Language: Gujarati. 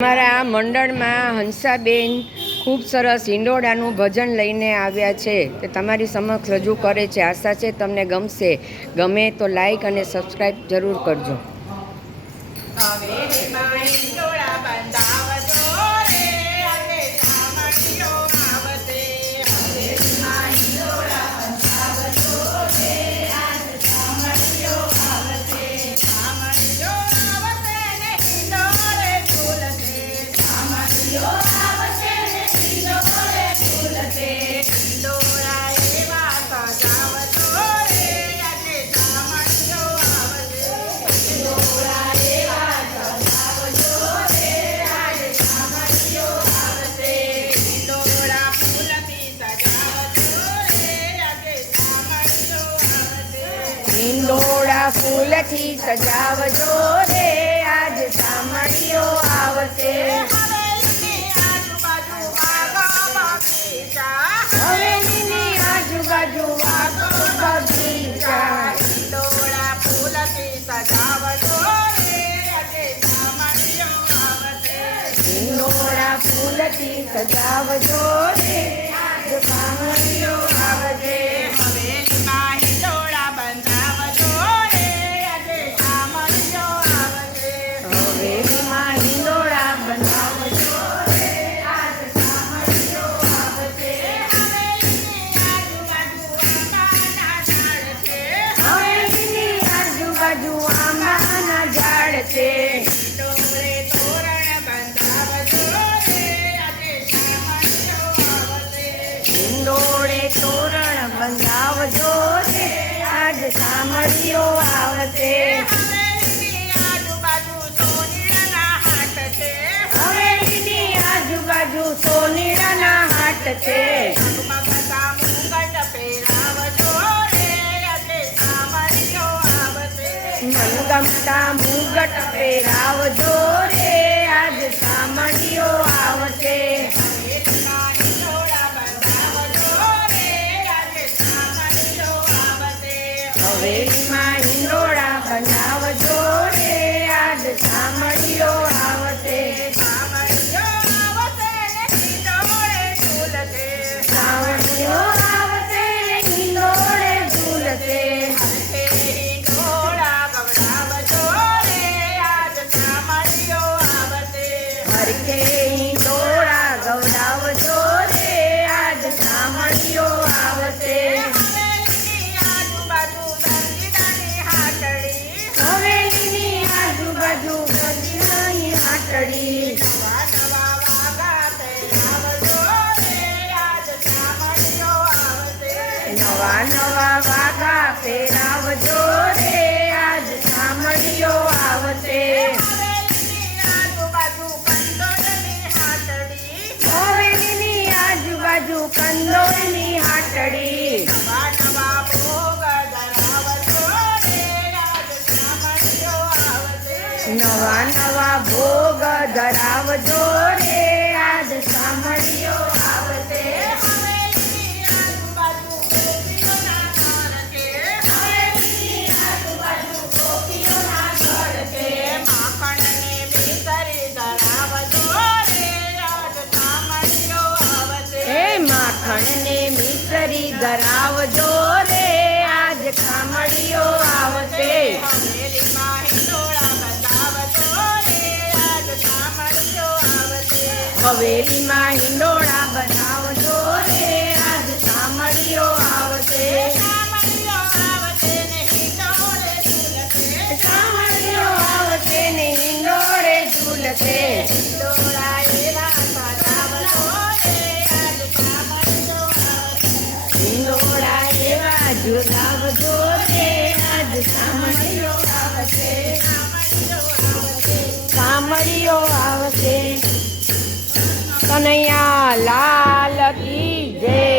અમારા મંડળમાં હંસાબેન ખૂબ સરસ હિંડોળાનું ભજન લઈને આવ્યા છે તે તમારી સમક્ષ રજૂ કરે છે. આશા છે તમને ગમશે. ગમે તો લાઈક અને સબસ્ક્રાઈબ જરૂર કરજો. હિંડોળા ફૂલથી સજાવજો રે, આજ સામળીઓ આવશે. હવેલીની આજુબાજુ આખો બગીચા, હિંડોળા ફૂલથી સજાવજો રે, આજે સામળીઓ આવશે. હિંડોળા ફૂલથી સજાવજો રે, આજ સામળીઓ આવશે. હવેલીમાં હિંડોળા બંધાવજો રે, આજે સામળીઓ આવશે. હવેલીમાં હિંડોળા બનાવજો રે, આજ સામળીઓ આવશે. હવેલીની આજુબાજુ આંબાના ઝાડ છે. હવેલીની આજુબાજુ આંબાના ઝાડ છે. હિંડોળે તોરણ બંધાવજો રે, આજે સામળીઓ આવશે. હિંડોળે તોરણ બંધાવજો રે, આજ સામળીઓ આવશે. હવેલીની આજુબાજુ સોનીડાના હાટ છે. હવેલીની આજુબાજુ સોનીડાના હાટ છે. ઝગમગતા મુગટ પહેરાવજો રે, આજે સામળીઓ આવશે. મનગમતા મુગટ પહેરાવજો રે, આજ સામળીઓ આવશે. હવેલીમાં હિંડોળા બંધાવજો રે, આજે સામળીઓ આવશે. હવેલીમાં હિંડોળા બનાવજો રે, આજ સામળીઓ આવશે. સામળીઓ આવશે ને હિંડોળે ઝૂલશે. સામળીઓ આવશે ને હિંડોળે ઝૂલશે. હરખે હિંડોળા ગવડાવજો રે, આજ સામળીઓ આવશે. હરખે હિંડોળા ગવડાવજો રે, આજ સામળીઓ આવશે. હવેલીની આજુબાજુ દરજીડાની હાટડી. હવેલીની આજુબાજુ ગજનાની હાટડી. નવા નવા વાઘા પહેરાવજો રે, આજ સામળીઓ આવશે. નવા નવા વાઘા પહેરાવજો રે, આજ સામળીઓ આવશે. હવેલીની આજુબાજુ કંદોરની હાટડી. હવેલીની આજુબાજુ કંદોરની હાટડી. નવા નવા ભોગ ધરાવજો રે, આજ સામળીઓ આવશે. નવા નવા ભોગ ધરાવજો રે, આજ સામળીઓ આવશે. હવેલીની આજુબાજુ ગોપીઓના ઘર છે. હવેલીની આજુબાજુ ગોપીઓના ઘર છે. માખણને મિસરી ધરાવજો રે, આજ સામળીઓ આવશે. હે માખણને મિસરી ધરાવજો રે, આજ સામળીઓ આવશે. હવેલીમાં હિંડોળા બંધાવજો રે, આજ સામળીઓ આવશે. હવેલીમાં હિંડોળા બનાવજો રે, આજ સામળીઓ આવશે. સામળીઓ આવશે ને હિંડોળે ઝૂલશે. સામળીઓ આવશે ને હિંડોળે ઝૂલશે. હિંડોળા એવા સજાવજો રે, આજ સામળીઓ આવશે. હિંડોળા એવા ઝુલાવજો રે, આજ સામળીઓ આવશે. સામળીઓ આવશે. સામળીઓ આવશે. કનૈયા લાલ કી જય.